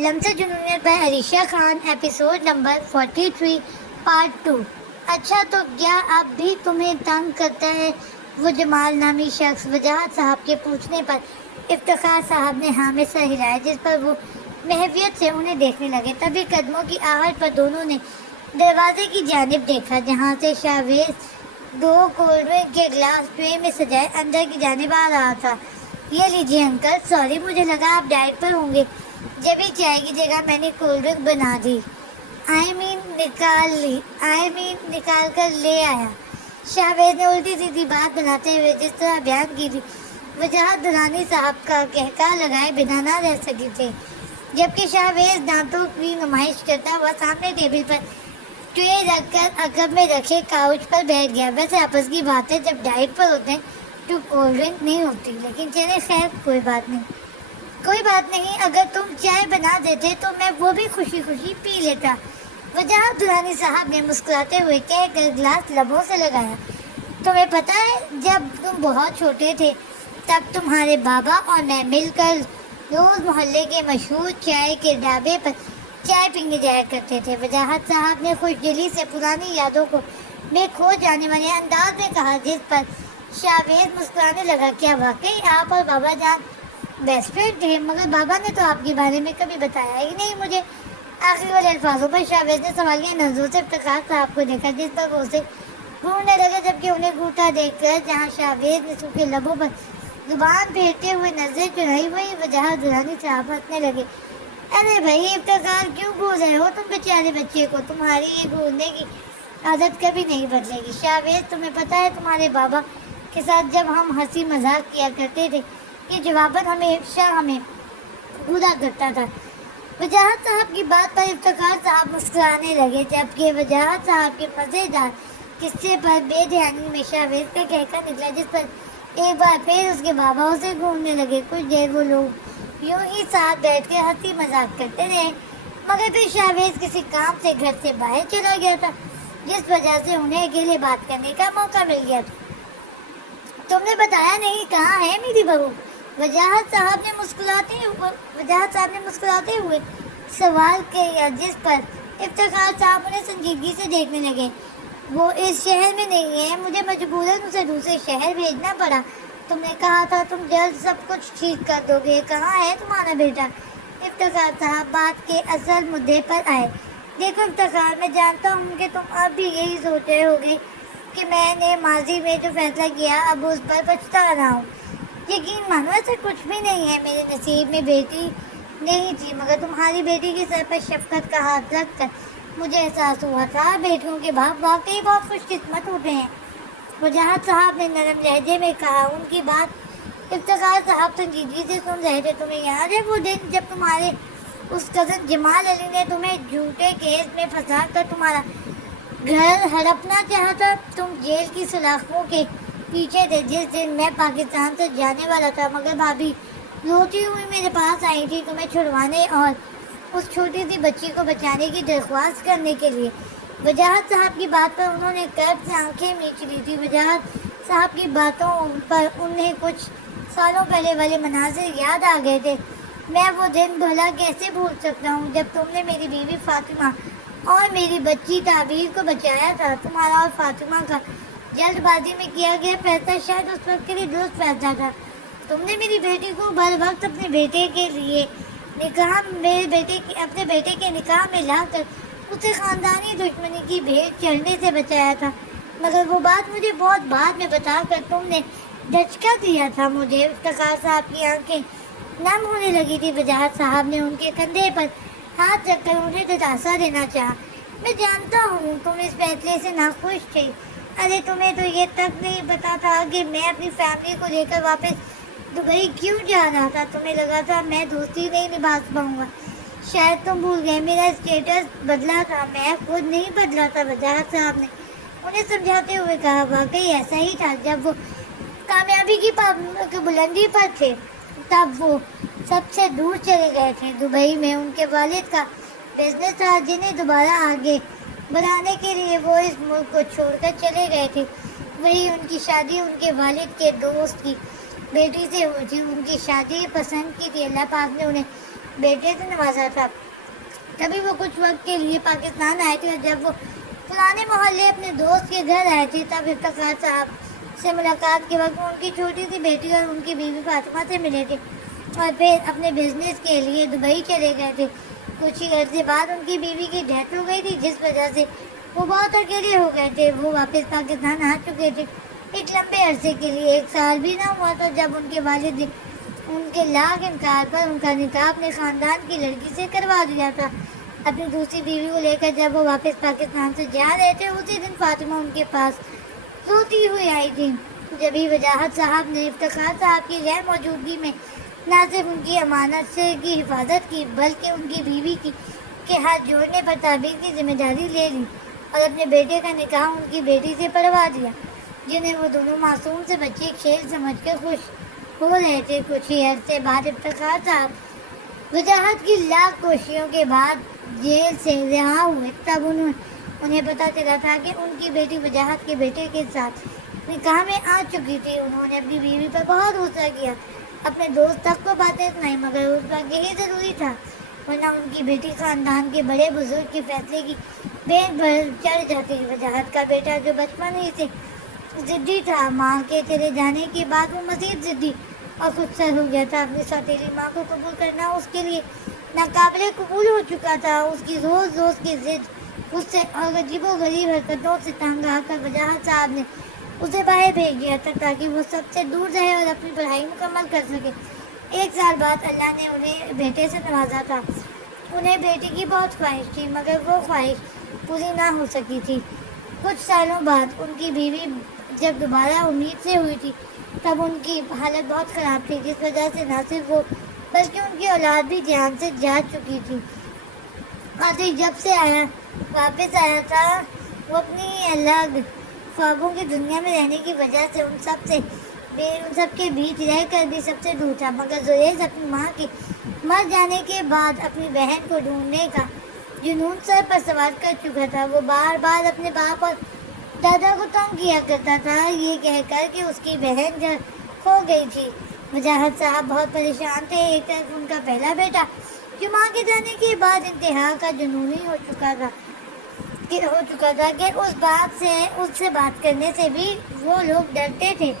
لمسہ Junooniyat by Areesha Khan, episode number 43، part 2۔ اچھا تو کیا اب بھی تمہیں تنگ کرتا ہے وہ جمال نامی شخص؟ وجاہت صاحب کے پوچھنے پر افتخار صاحب نے ہاں میں سر ہلایا، جس پر وہ محویت سے انہیں دیکھنے لگے۔ تبھی قدموں کی آہٹ پر دونوں نے دروازے کی جانب دیکھا، جہاں سے شاویز 2 کولڈ ڈرنک کے گلاس ٹرے میں سجائے اندر کی جانب آ رہا تھا۔ یہ لیجیے انکل۔ سوری، مجھے لگا آپ ڈائٹ پر ہوں گے۔ جبھی چائے کی جگہ میں نے کولڈ ڈرنک بنا دی۔ نکال کر لے آیا۔ شاویز نے الٹی سیدھی بات بناتے ہوئے جس طرح بیان کی تھی، وجاہت درانی صاحب کا کہکا لگائے بنا نہ رہ سکی تھے، جبکہ شاویز دانتوں کی نمائش کرتا ہوا سامنے ٹیبل پر ٹرے رکھ کر عقب میں رکھے کاؤچ پر بیٹھ گیا۔ ویسے آپس کی بات ہے، جب ڈائٹ پر ہوتے ہیں تو کولڈ ڈرنک نہیں ہوتی، لیکن چلے خیر کوئی بات نہیں، اگر تم چائے بنا دیتے تو میں وہ بھی خوشی خوشی پی لیتا، وجاہت درانی صاحب نے مسکراتے ہوئے کہہ کر گلاس لبوں سے لگایا۔ تمہیں پتہ ہے، جب تم بہت چھوٹے تھے تب تمہارے بابا اور میں مل کر روز محلے کے مشہور چائے کے ڈھابے پر چائے پینے جایا کرتے تھے، وجاہت صاحب نے خوش دلی سے پرانی یادوں کو میں کھو جانے والے انداز میں کہا، جس پر شاویز مسکرانے لگا۔ کیا واقعی آپ اور بابا جان بیسٹ فرینڈ تھے؟ مگر بابا نے تو آپ کے بارے میں کبھی بتایا ہی نہیں مجھے۔ آخری والے الفاظوں پر شاویز نے سوالیہ نظروں سے افتخار صاحب کو دیکھا، جس پر وہ اسے گھورنے لگے، جبکہ انہیں گھوٹا دیکھ کر جہاں شاویز نے سوکھے لبوں پر زبان پھیرتے ہوئے نظریں چڑھائی، وہی وجاہت درانی صاحب ہنسنے لگے۔ ارے بھائی، افتخار کیوں گھور رہے ہو تم بیچارے بچے کو؟ تمہاری یہ گھورنے کی عادت کبھی نہیں بدلے گی۔ شاویز، تمہیں پتہ ہے تمہارے بابا کے ساتھ جب ہم ہنسی مذاق کیا کرتے تھے، یہ جواباً ہمیشہ ہمیں برا کرتا تھا۔ وجاہت صاحب کی بات پر افتخار صاحب مسکرانے لگے، جبکہ وجاہت صاحب کے مزیدار قصے پر بے دھیانی میں شاویز کا کہکا نکلا، جس پر ایک بار پھر اس کے بابا اسے گھورنے لگے۔ کچھ دیر وہ لوگ یوں ہی ساتھ بیٹھ کے ہنسی مذاق کرتے رہے، مگر پھر شاویز کسی کام سے گھر سے باہر چلا گیا تھا، جس وجہ سے انہیں اکیلے بات کرنے کا موقع مل گیا تھا۔ تم نے بتایا نہیں، کہاں ہے میری بہو؟ وجاہت صاحب نے مسکراتے ہوئے سوال کیا، جس پر افتخار صاحب انہیں سنجیدگی سے دیکھنے لگے۔ وہ اس شہر میں نہیں ہے، مجھے مجبوراً اسے دوسرے شہر بھیجنا پڑا۔ تم نے کہا تھا تم جلد سب کچھ ٹھیک کر دو گے، کہاں ہے تمہارا بیٹا؟ افتخار صاحب بات کے اصل مدعے پر آئے۔ دیکھو افتخار، میں جانتا ہوں کہ تم اب بھی یہی سوچ رہے ہوگے کہ میں نے ماضی میں جو فیصلہ کیا اب اس پر پچھتا رہا ہوں۔ یقین مانو، ایسا کچھ بھی نہیں ہے۔ میرے نصیب میں بیٹی نہیں تھی، مگر تمہاری بیٹی کے سر پر شفقت کا ہاتھ رکھ کر مجھے احساس ہوا تھا بیٹیوں کے باپ واقعی بہت خوش قسمت ہوتے ہیں، وجاہت صاحب نے نرم لہجے میں کہا۔ ان کی بات افتخار صاحب سنجیدگی سے سن رہے تھے۔ تمہیں یاد ہے وہ دن جب تمہارے اس کزن جمال علی نے تمہیں جھوٹے کیس میں پھنسا کر تمہارا گھر ہڑپنا چاہا تھا؟ تم جیل کی سلاخوں کے پیچھے تھے جس دن میں پاکستان سے جانے والا تھا، مگر بھابھی روتی ہوئی میرے پاس آئی تھی تمہیں چھڑوانے اور اس چھوٹی سی بچی کو بچانے کی درخواست کرنے کے لیے۔ وجاہت صاحب کی بات پر انہوں نے کرب سے آنکھیں میچ لی تھی۔ وجاہت صاحب کی باتوں پر انہیں کچھ سالوں پہلے والے مناظر یاد آ گئے تھے۔ میں وہ دن بھلا کیسے بھول سکتا ہوں جب تم نے میری بیوی فاطمہ اور میری بچی تعبیر کو بچایا تھا۔ تمہارا اور فاطمہ کا جلد بازی میں کیا گیا فیصلہ شاید اس وقت کے لیے درست فیصلہ تھا۔ تم نے میری بیٹی کو بر وقت اپنے بیٹے کے نکاح میں لا کر اسے خاندانی دشمنی کی بھیٹ چڑھنے سے بچایا تھا، مگر وہ بات مجھے بہت بعد میں بتا کر تم نے دھچکا دیا تھا مجھے۔ افتخار صاحب کی آنکھیں نم ہونے لگی تھی۔ وجاہت صاحب نے ان کے کندھے پر ہاتھ رکھ کر انہیں دلاسا دینا چاہا۔ میں جانتا ہوں تم اس فیصلے سے ناخوش تھے۔ ارے تمہیں تو یہ تک نہیں پتا تھا کہ میں اپنی فیملی کو لے کر واپس دبئی کیوں جا رہا تھا۔ تمہیں لگا تھا میں دوستی نہیں نبھا پاؤں گا، شاید تم بھول گئے میرا اسٹیٹس بدلا تھا، میں خود نہیں بدلا تھا۔ وجاہت صاحب نے انہیں سمجھاتے ہوئے کہا، واقعی ایسا ہی تھا۔ جب وہ کامیابی کی بلندی پر تھے تب وہ سب سے دور چلے گئے تھے۔ دبئی میں ان کے والد کا بزنس تھا جنہیں دوبارہ آگے بڑھانے کے لیے وہ اس ملک کو چھوڑ کر چلے گئے تھے۔ وہی ان کی شادی ان کے والد کے دوست کی بیٹی سے ہوئی تھی۔ ان کی شادی پسند کی تھی، اللہ پاک نے انہیں بیٹے سے نوازا تھا. تبھی وہ کچھ وقت کے لیے پاکستان آئے تھے، اور جب وہ پرانے محلے اپنے دوست کے گھر آئے تھے تب افتخار صاحب سے ملاقات کے وقت ان کی چھوٹی سی بیٹی اور ان کی بیوی فاطمہ سے ملے تھے، اور پھر اپنے بزنس کے لیے دبئی چلے گئے تھے. کچھ ہی عرصے بعد ان کی بیوی کی ڈیتھ ہو گئی تھی، جس وجہ سے وہ بہت اکیلے ہو گئے تھے. وہ واپس پاکستان آ چکے تھے ایک لمبے عرصے کے لیے. 1 سال بھی نہ ہوا تھا جب ان کے والد نے ان کے لاکھ انکار پر ان کا نکاح اپنے خاندان کی لڑکی سے کروا دیا تھا. اپنی دوسری بیوی کو لے کر جب وہ واپس پاکستان سے جا رہے تھے، اسی دن فاطمہ ان کے پاس روتی ہوئی آئی تھی. جبھی وجاہت صاحب نے افتخار صاحب کی غیر موجودگی میں نہ صرف ان کی امانت سے کی حفاظت کی، بلکہ ان کی بیوی کی کے ہاتھ جوڑنے پر تعبیر کی ذمہ داری لے لی اور اپنے بیٹے کا نکاح ان کی بیٹی سے پڑھوا دیا، جنہیں وہ دونوں معصوم سے بچے کھیل سمجھ کر خوش ہو رہے تھے. کچھ ہی عرصے بعد افتخار صاحب وجاہت کی لاکھ کوششوں کے بعد جیل سے رہا ہوئے. تب انہیں پتہ چلا تھا کہ ان کی بیٹی وجاہت کے بیٹے کے ساتھ نکاح میں آ چکی تھی. انہوں نے اپنی بیوی پر بہت غصہ کیا، اپنے دوست تک کو باتیں سنائی، مگر اس وقت یہی ضروری تھا، ورنہ ان کی بیٹی خاندان کے بڑے بزرگ کے فیصلے کی بین پر چڑھ جاتی. وجاہت کا بیٹا جو بچپن ہی سے ضدی تھا، ماں کے چلے جانے کے بعد وہ مزید ضدی اور خودسر ہو گیا تھا. اپنی سوتیلی ماں کو قبول کرنا اس کے لیے ناقابل قبول ہو چکا تھا. اس کی روز روز کی ضد، غصے اور عجیب و غریب حرکتوں سے تنگ آ کر وجاہت صاحب نے اسے باہر بھیج دیا تھا تاکہ وہ سب سے دور رہے اور اپنی پڑھائی مکمل کر سکے. 1 سال بعد اللہ نے انہیں بیٹے سے نوازا تھا. انہیں بیٹی کی بہت خواہش تھی، مگر وہ خواہش پوری نہ ہو سکی تھی. کچھ سالوں بعد ان کی بیوی جب دوبارہ امید سے ہوئی تھی، تب ان کی حالت بہت خراب تھی، جس وجہ سے نہ صرف وہ بلکہ ان کی اولاد بھی جان سے جا چکی تھی. عاطف جب سے واپس آیا تھا، وہ اپنی الگ خوابوں کی دنیا میں رہنے کی وجہ سے ان سب کے بیچ رہ کر بھی سب سے دور تھا. مگر زریز اپنی ماں کے مر جانے کے بعد اپنی بہن کو ڈھونڈنے کا جنون سر پر سوار کر چکا تھا. وہ بار بار اپنے باپ اور دادا کو تنگ کیا کرتا تھا، یہ کہہ کر کہ اس کی بہن کھو گئی تھی. وجاہت صاحب بہت پریشان تھے. ایک طرف ان کا پہلا بیٹا جو ماں کے جانے کے بعد انتہا کا جنونی ہو چکا تھا کہ اس سے بات کرنے سے بھی وہ لوگ ڈرتے تھے،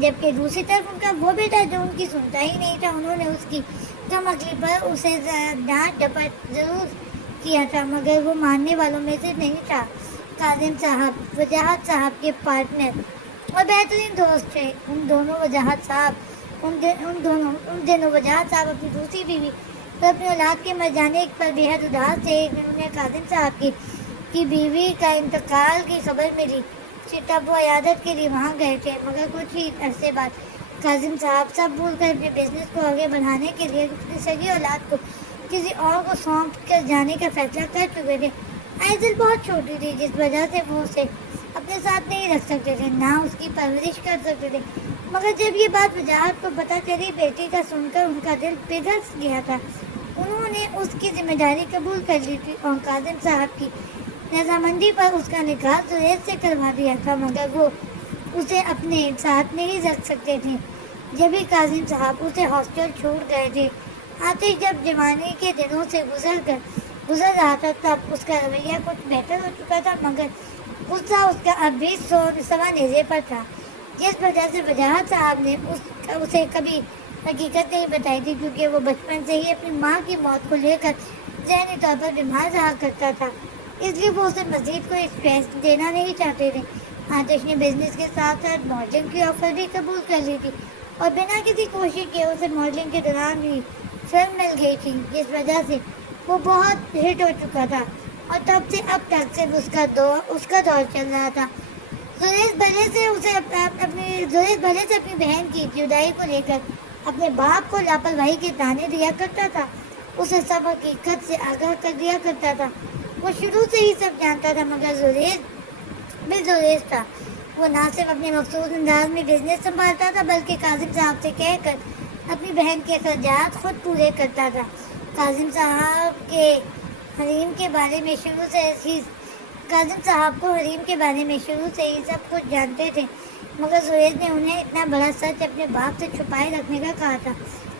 جبکہ دوسری طرف ان کا وہ بیٹا جو ان کی سنتا ہی نہیں تھا. انہوں نے اس کی کم عقلی پر اسے ڈانٹ ڈپٹ ضرور کیا تھا، مگر وہ ماننے والوں میں سے نہیں تھا. کاظم صاحب وجاہت صاحب کے پارٹنر اور بہترین دوست تھے. ان دنوں وجاہت صاحب اپنی دوسری بیوی اور اپنی اولاد کے مر جانے پر بے حد اداس تھے. ایک دن انہیں کاظم صاحب کی بیوی کا انتقال کی خبر ملی، تب وہ عیادت کے لیے وہاں گئے تھے. مگر کچھ ہی عرصے بعد کاظم صاحب سب بھول کر اپنے بزنس کو آگے بڑھانے کے لیے اپنی سگی اولاد کو کسی اور کو سونپ کر جانے کا فیصلہ کر چکے تھے. عائزل بہت چھوٹی تھی، جس وجہ سے وہ اسے اپنے ساتھ نہیں رکھ سکتے تھے، نہ اس کی پرورش کر سکتے تھے. مگر جب یہ بات وجاہت کو پتہ چلی، بیٹی کا سن کر ان کا دل پگھل گیا تھا. انہوں نے اس کی ذمہ داری قبول کر لی تھی اور کاظم صاحب کی رضامندی پر اس کا نکاح زریز سے کروا دیا تھا، مگر وہ اسے اپنے ساتھ نہیں رکھ سکتے تھے. جبھی کاظم صاحب اسے ہاسٹل چھوڑ گئے تھے. عاطف جب جوانی کے دنوں سے گزر رہا تھا، تب اس کا رویہ کچھ بہتر ہو چکا تھا، مگر غصہ اس کا اب بھی سوا نیزے پر تھا، جس وجہ سے وجاہت صاحب نے اسے کبھی حقیقت نہیں بتائی تھی، کیونکہ وہ بچپن سے ہی اپنی ماں کی موت کو لے کر ذہنی طور پر بیمار رہا کرتا تھا، اس لیے وہ اسے مزید کوئی اسٹریس دینا نہیں چاہتے تھے. آتش نے بزنس کے ساتھ ساتھ ماڈلنگ کی آفر بھی قبول کر لی تھی اور بنا کسی کوشش کے اسے ماڈلنگ کے دوران ہی فلم مل گئی تھی، جس وجہ سے وہ بہت ہٹ ہو چکا تھا اور تب سے اب تک صرف اس کا دور چل رہا تھا. زریز بھلے سے اپنی بہن کی جدائی کو لے کر اپنے باپ کو لاپرواہی کے طعنے دیا کرتا تھا، اسے سب حقیقت سے آگاہ کر دیا کرتا تھا. وہ شروع سے ہی سب جانتا تھا، مگر زریز تھا. وہ نہ صرف اپنے مخصوص انداز میں بزنس سنبھالتا تھا، بلکہ کاظم صاحب سے کہہ کر اپنی بہن کے اخراجات خود پورے کرتا تھا. کاظم صاحب کو حریم کے بارے میں شروع سے ہی سب کچھ جانتے تھے، مگر زریز نے انہیں اتنا بڑا سچ اپنے باپ سے چھپائے رکھنے کا کہا تھا.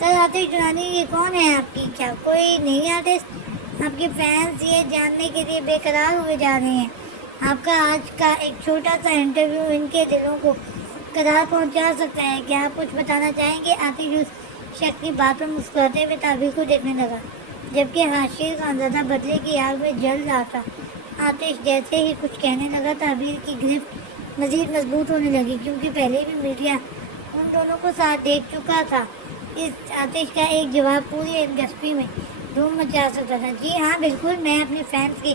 سر آتش درانی یہ کون ہے آپ کی؟ کیا کوئی نئی آرٹسٹ؟ آپ کے فینس یہ جاننے کے لیے بے قرار ہوئے جا رہے ہیں۔ آپ کا آج کا ایک چھوٹا سا انٹرویو ان کے دلوں کو قرار پہنچا سکتا ہے۔ کیا آپ کچھ بتانا چاہیں گے؟ آتش اس شخص کی بات پر مسکراتے ہوئے تعبیر کو دیکھنے لگا، جبکہ حاشر خانزادہ بدلے کی آگ میں جل رہا تھا۔ آتش جیسے ہی کچھ کہنے لگا، تعبیر کی گرفت مزید مضبوط ہونے لگی، کیونکہ پہلے بھی میڈیا ان دونوں کو ساتھ دیکھ چکا تھا۔ اس آتش کا ایک جواب پوری انڈسٹری میں دھوم مچا سکتا تھا۔ جی ہاں بالکل، میں اپنے فینس کی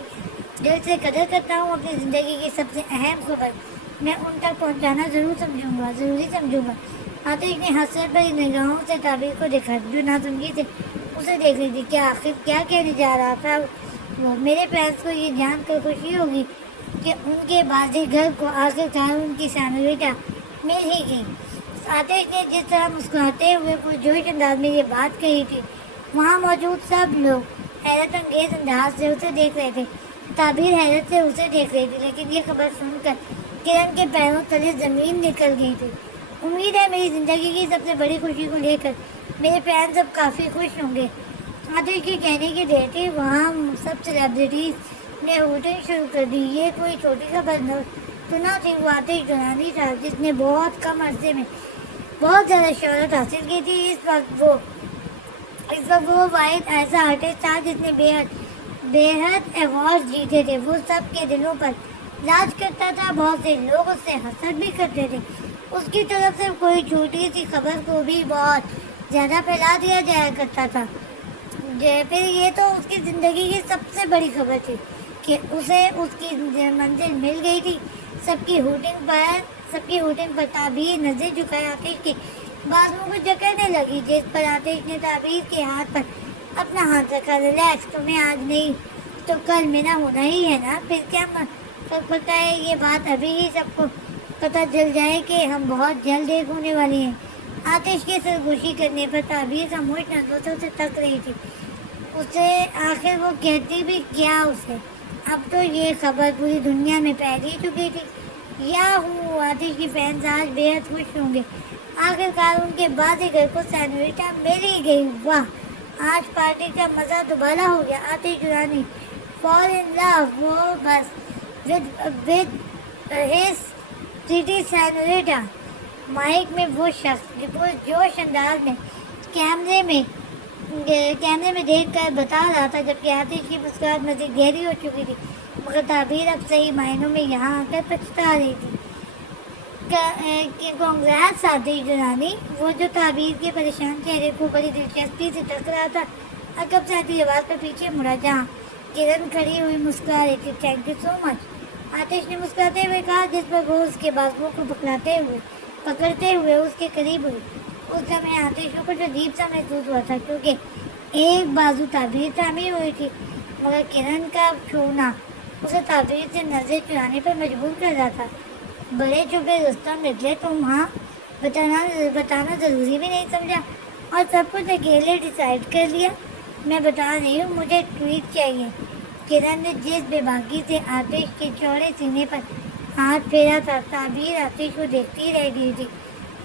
دل سے قدر کرتا ہوں۔ اپنی زندگی کی سب سے اہم خبر میں ان تک پہنچانا ضروری سمجھوں گا۔ آتش نے حسرت بھری نگاہوں سے تعبیر کو دیکھا، جو ناسمجھی سے اسے دیکھ رہی تھی۔ کیا آخر کیا کہنے جا رہا تھا وہ؟ میرے فینس کو یہ جان کر خوشی ہوگی کہ ان کے بازی گھر کو آخرکار ان کی سینوریٹا مل ہی گئی۔ آتش نے جس طرح مسکراتے ہوئے پرجوش انداز میں یہ بات کہی تھی، وہاں موجود سب لوگ حیرت انگیز انداز سے اسے دیکھ رہے تھے۔ تعبیر حیرت سے اسے دیکھ رہی تھی، لیکن یہ خبر سن کر کرن کے پیروں تلے زمین نکل گئی تھی۔ امید ہے میری زندگی کی سب سے بڑی خوشی کو لے کر میرے فینس اب کافی خوش ہوں گے۔ آتش کے کہنے کی دیر تھی، وہاں سب سیلیبریٹیز نے ہوٹنگ شروع کر دی۔ یہ کوئی چھوٹی خبر تو نہ تھی، وہ آتش درانی تھا، جس نے بہت کم عرصے میں بہت زیادہ شہرت حاصل کی تھی۔ اس وقت وہ واحد ایسا آرٹسٹ تھا جس نے بے حد ایوارڈ جیتے تھے۔ وہ سب کے دلوں پر راج کرتا تھا، بہت سے لوگ اس سے حسد بھی کرتے تھے۔ اس کی طرف سے کوئی چھوٹی سی خبر کو بھی بہت زیادہ پھیلا دیا جایا کرتا تھا۔ پھر یہ تو اس کی زندگی کی سب سے بڑی خبر تھی کہ اسے اس کی منزل مل گئی تھی۔ سب کی ہوٹنگ پر تعبیر نظر جھکائے آتش کے بازوؤں کو جکڑنے لگی، جس پر آتش نے تعبیر کے ہاتھ پر اپنا ہاتھ رکھا۔ ریلیکس، تمہیں آج نہیں تو کل میرا ہونا ہی ہے نا، پھر کیا فرق پڑتا ہے؟ یہ بات ابھی ہی سب کو پتہ چل جائے کہ ہم بہت جلد ایک ہونے والے ہیں۔ آتش کے سرگوشی کرنے پر تعبیر خاموش نظروں سے اسے تک رہی تھی۔ اسے آخر وہ کہتی بھی کیا اسے؟ اب تو یہ خبر پوری دنیا میں پھیل ہی چکی تھی۔ یاہو! آتش کی فینس آج بے حد خوش ہوں گے۔ آخرکار ان کے بازی گھر کو سینوریٹا مل ہی گئی۔ واہ، آج پارٹی کا مزہ دوبارہ ہو گیا۔ آتش درانی فال ان لو، وہ بس ود ہز پریٹی سینوریٹا۔ مائک میں وہ شخص جو جوش انداز میں کیمرے میں دیکھ کر بتا رہا تھا، جبکہ آتش کی مسکراہٹ مزید گہری ہو چکی تھی، مگر تعبیر اب صحیح معنوں میں یہاں آ کر پچھتا رہی تھی۔ کانگریس آتش درانی، وہ جو تعبیر کے پریشان چہرے کو بڑی دلچسپی سے تک رہا تھا، عقب سے آتی آواز پر پیچھے مڑا، جہاں کرن کھڑی ہوئی مسکرا رہی تھی۔ تھینک یو سو مچ، آتش نے مسکراتے ہوئے کہا، جس پر وہ اس کے بازوؤں کو پکڑتے ہوئے اس کے قریب ہوئی۔ اس لمحے آتش کو کچھ عجیب سا محسوس ہوا تھا، کیونکہ ایک بازو تعبیر تھامی ہوئی تھی، مگر کرن کا چھونا اسے تعبیر سے نظر چرانے پر مجبور کر رہا تھا۔ بڑے چھپے رستم نکلے، تم ہاں بتانا ضروری بھی نہیں سمجھا اور سب کچھ اکیلے ڈیسائیڈ کر لیا؟ میں بتا رہی ہوں، مجھے ٹویٹ چاہیے۔ کرن نے جس بے باکی سے آتش کے چوڑے سینے پر ہاتھ پھیرا تھا، تعبیر آتش کو دیکھتی رہ گئی تھی۔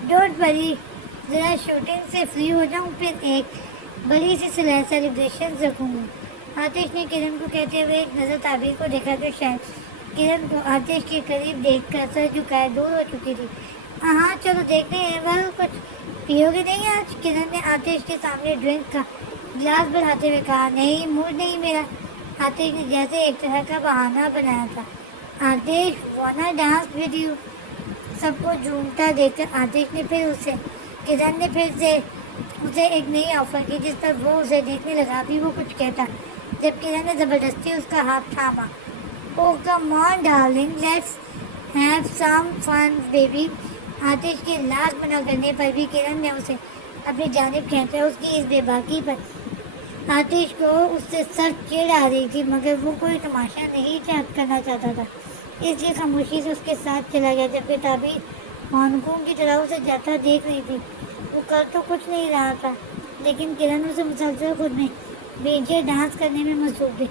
ڈونٹ وری، ذرا شوٹنگ سے فری ہو جاؤں، پھر ایک بڑی سی سیلیبریشن رکھوں گا۔ آتش نے کرن کو کہتے ہوئے ایک نظر تعبیر کو دیکھا، جو شاید کرن کو آتش کے قریب دیکھ کر سر جھکائے دور ہو چکی تھی۔ ہاں چلو دیکھتے ہیں، وہ کچھ پیو گے نہیں آج؟ کرن نے آتش کے سامنے ڈرنک کا گلاس بڑھاتے ہوئے کہا۔ نہیں، موڈ نہیں میرا، آتش نے جیسے ایک طرح کا بہانہ بنایا تھا۔ آتش وانا ڈانس ود یو؟ سب کو جھومتا دیکھ کر آتش نے کرن نے پھر سے اسے ایک نئی آفر کی، جس پر وہ اسے دیکھنے لگا۔ ابھی وہ کچھ کہتا جب کرن نے زبردستی اس کا ہاتھ تھاما۔ Oh come on darling, let's have some fun baby. آتش کے لاکھ منع کرنے پر بھی کرن نے اسے اپنی جانب کھینچا۔ اس کی اس بے باکی پر آتش کو اس سے سخت چڑ آ رہی تھی، مگر وہ کوئی تماشا نہیں کرنا چاہتا تھا، اس لیے خاموشی سے اس کے ساتھ چلا گیا، جبکہ تعبیر ہانکوں کی طرح اسے جاتا دیکھ رہی تھی۔ وہ کر تو کچھ نہیں رہا تھا، لیکن کرن اسے مسلسل خود میں بیچے ڈانس کرنے میں مصروف تھی۔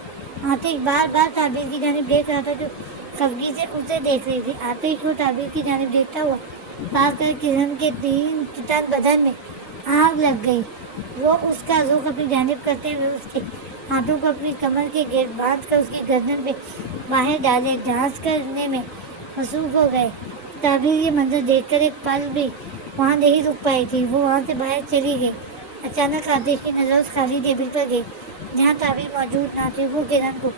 آتش بار بار تعبیر کی جانب دیکھ رہا تھا، جو خفگی سے اسے دیکھ رہی تھی۔ آتش کو تعبیر کی جانب دیکھتا ہوا پا کر کرن کے تن بدن میں آگ لگ گئی۔ وہ اس کا رخ اپنی جانب کرتے ہوئے اس کے ہاتھوں کو اپنی کمر کے گرد باندھ کر اس کی گردن پہ باہیں ڈالے ڈانس کرنے میں مصروف ہو گئے۔ تعبیر یہ منظر دیکھ کر ایک پل بھی وہاں نہیں رک پائی تھی، وہ وہاں سے باہر چلی گئی۔ اچانک آتش کی نظر اس خالی ٹیبل پر گئی جہاں تعبیر موجود نہ تھی۔ وہ کرن کو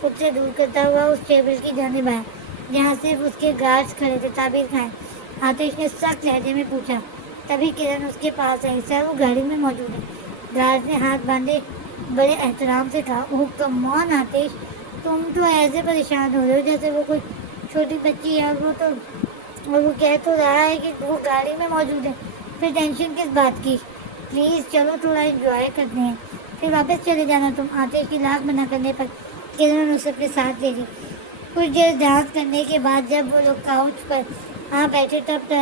خود سے دور کرتا ہوا اس ٹیبل کی جانب آیا جہاں صرف اس کے گارڈز کھڑے تھے۔ تعبیر کہاں ہے؟ آتش نے سخت لہجے میں پوچھا۔ تبھی کرن اس کے پاس آئی۔ سر وہ گاڑی میں موجود ہے، گارڈ نے ہاتھ باندھے بڑے احترام سے کہا۔ اوہ کم آن آتش، تم تو ایسے پریشان ہو رہے ہو جیسے وہ کوئی چھوٹی بچی ہے، اور وہ کہہ تو رہا ہے کہ وہ گاڑی میں موجود ہے، پھر ٹینشن کس بات کی؟ پلیز چلو تھوڑا انجوائے کرتے ہیں پھر واپس چلے جانا تم۔ آتش کی لاکھ منع کرنے پر کرن اسے اپنے ساتھ لے گئی۔ کچھ دیر ڈانس کرنے کے بعد جب وہ لوگ کاؤچ پر بیٹھے تب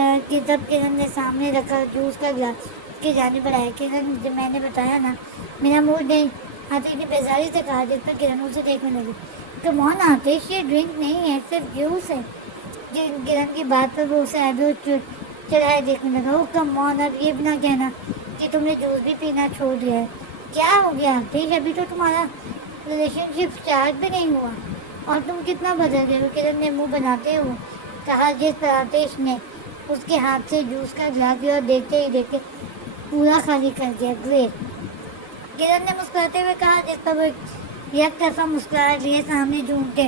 کرن نے سامنے رکھا جوس کا گلاس کی جانب بڑھایا۔ کرن جب میں نے بتایا نا میرا موڈ نہیں، آتش نے بیزاری سے کہا، جس پر کرن اسے دیکھنے لگی۔ کم آن آتش، یہ ڈرنک نہیں ہے، صرف جوس ہے۔ کرن کی بات پر وہ اسے آئیبرو چڑھائے دیکھنے لگا۔ کم آن، اب یہ بھی نہ کہنا کہ تم نے جوس بھی پینا چھوڑ دیا ہے۔ کیا ہو گیا آتش؟ ابھی تو تمہارا ریلیشن شپ اسٹارٹ بھی نہیں ہوا اور تم کتنا بدل گئے ہو، کرن نے منہ بناتے ہوئے کہا، جس پر آتش نے اس کے ہاتھ سے جوس کا گلاس لیا اور دیکھتے ہی دیکھتے پورا خالی کر دیا۔ گریٹ، کرن نے مسکراتے ہوئے کہا، جس پر وہ یک طرفہ مسکراہٹ لیے سامنے جھومتے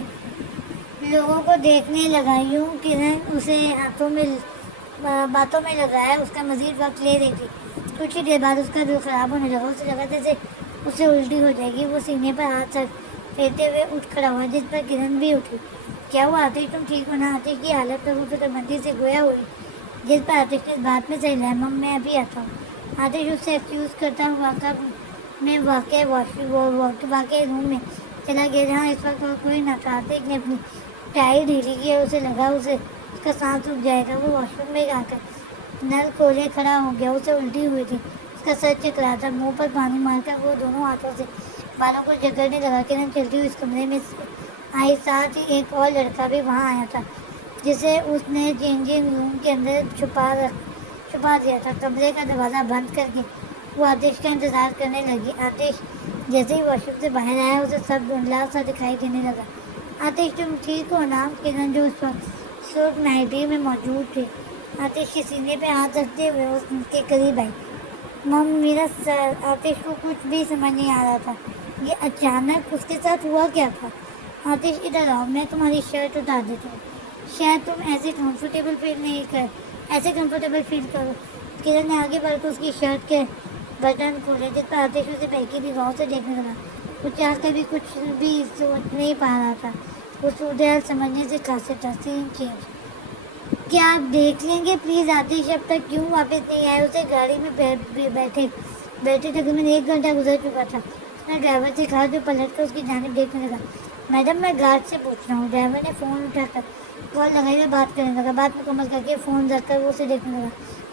لوگوں کو دیکھنے لگا۔ یوں کرن اسے باتوں میں لگایا اس کا مزید وقت لے رہی تھی۔ کچھ ہی دیر بعد اس کا دل خراب ہونے لگا، اسے لگا جیسے اسے الٹی ہو جائے گی۔ وہ سینے پر ہاتھ پھیرتے ہوئے اٹھ کھڑا ہوا، جس پر کرن بھی اٹھی۔ کیا ہوا آتش، تم ٹھیک ہو نا؟ آتش کی حالت پر وہ فکر مندی سے گویا ہوئی، جس پر آتش نے اس بات میں سہلایا، مم میں ابھی آتا ہوں۔ آتش اس سے ایکسکیوز کرتا ہوا میں واقع روم میں چلا گیا جہاں اس وقت اور کوئی نہ تھا۔ آتش نے اپنی ٹائی ڈھیلی کی اور اسے لگا اس کا سانس رک جائے گا۔ وہ واش روم میں آ کر نل کھولے کھڑا ہو گیا۔ اسے الٹی ہوئی تھی، اس کا سر چکرا تھا۔ منہ پر پانی مار کر وہ دونوں ہاتھوں سے بالوں کو جکڑنے لگا۔ کرن چلتی ہوئی اس کمرے میں آئی، ساتھ ہی ایک اور لڑکا بھی وہاں آیا تھا جسے اس نے چینجنگ روم کے اندر چھپا دیا تھا۔ کمرے کا دروازہ بند کر کے وہ آتش کا انتظار کرنے لگی۔ آتش جیسے ہی واش روم سے باہر آیا اسے سب دھندلا سا دکھائی دینے لگا۔ آتش تم ٹھیک ہو نا؟ کرن جو اس وقت سرخ نائٹی میں موجود تھی آتش کے سینے پہ ہاتھ رکھتے ہوئے اس کے قریب آئی۔ مم میرا سر۔ آتش کو کچھ بھی سمجھ نہیں آ رہا تھا، یہ اچانک اس کے ساتھ ہوا کیا تھا۔ آتش ادھر آؤ، میں تمہاری شرٹ اتار دیتا ہوں، شاید تم ایسے کمفرٹیبل فیل کرو۔ کرن نے آگے بڑھ کر اس کی شرٹ کے بٹن کھولے، جس پر آتش اسے بہکی نگاہوں سے دیکھنے لگا۔ وہ چاہ کر بھی کچھ بھی سوچ نہیں پا رہا تھا، وہ صورتحال سمجھنے سے قاصر تھا۔ سین چینج، کیا آپ دیکھ لیں گے پلیز؟ آتش اب تک کیوں واپس نہیں آئے؟ اسے گاڑی میں بیٹھے تقریباً 1 گھنٹہ گزر چکا تھا۔ اس نے ڈرائیور سے کہا جو پلٹ کر اس کی جانب دیکھنے لگا۔ میڈم میں گارڈ سے پوچھ رہا ہوں۔ ڈرائیور نے فون اٹھا کر کال لگائی اور بات کرنے لگا۔ بات مکمل کر کے فون رکھ کر وہ اسے دیکھنے لگا۔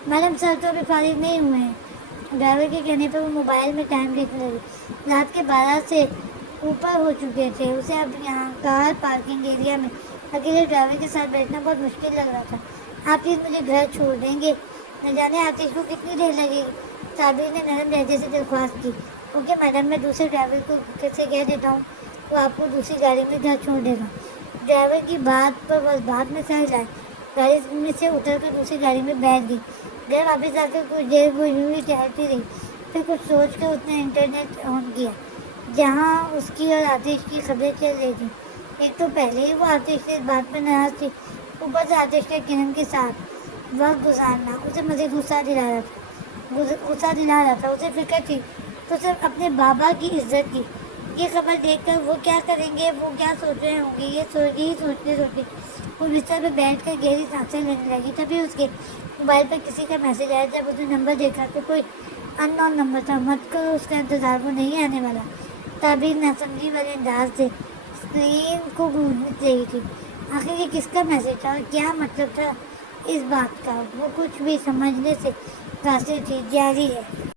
میڈم سر تو ابھی فارغ نہیں ہوئے ہیں۔ ڈرائیور کے کہنے پر وہ موبائل میں ٹائم دیکھنے لگی۔ رات کے 12 سے اوپر ہو چکے تھے۔ اسے اب یہاں کار پارکنگ ایریا میں اکیلے ڈرائیور کے ساتھ بیٹھنا بہت مشکل لگ رہا تھا۔ آپ پلیز مجھے گھر چھوڑ دیں گے؟ نہ جانے آتش کو کتنی دیر لگے گی، تعبیر نے نرم لہجے سے درخواست کی۔ اوکے میڈم، میں دوسرے ڈرائیور کو سے کہہ دیتا ہوں، وہ آپ کو دوسری گاڑی میں گھر چھوڑ دے گا۔ ڈرائیور کی بات پر بس بات میں سہ جائے، گاڑی میں سے اتر کر دوسری گاڑی میں بیٹھ گئی۔ گھر واپس آ کر کچھ دیر وہ یوں ہی ٹہلتی رہی، پھر کچھ سوچ کر اس نے انٹرنیٹ آن کیا جہاں اس کی اور آتش کی خبریں چل رہی تھیں۔ ایک تو پہلے ہی وہ آتش سے اس بات پر ناراض تھی، اوپر سے آتش کا کرن کے ساتھ وقت گزارنا اسے مزید غصہ دلا رہا تھا۔ اسے فکر تھی تو صرف اپنے بابا کی عزت کی۔ یہ خبر دیکھ کر وہ کیا کریں گے، وہ کیا سوچ رہے ہوں گے، یہی سوچتے وہ بستر پہ بیٹھ کر گہری سانسیں لینے لگی۔ تبھی اس کے موبائل پر کسی کا میسج آیا۔ جب اس نے نمبر دیکھا تو کوئی ان نون نمبر تھا۔ مت کرو اس کا انتظار، وہ نہیں آنے والا۔ تعبیر ناسمجھی والے انداز سے اسکرین کو گھومنے رہی تھی۔ آخر یہ کس کا میسج تھا اور کیا مطلب تھا اس بات کا؟ وہ کچھ بھی سمجھنے سے قاصر تھی۔ جاری ہے۔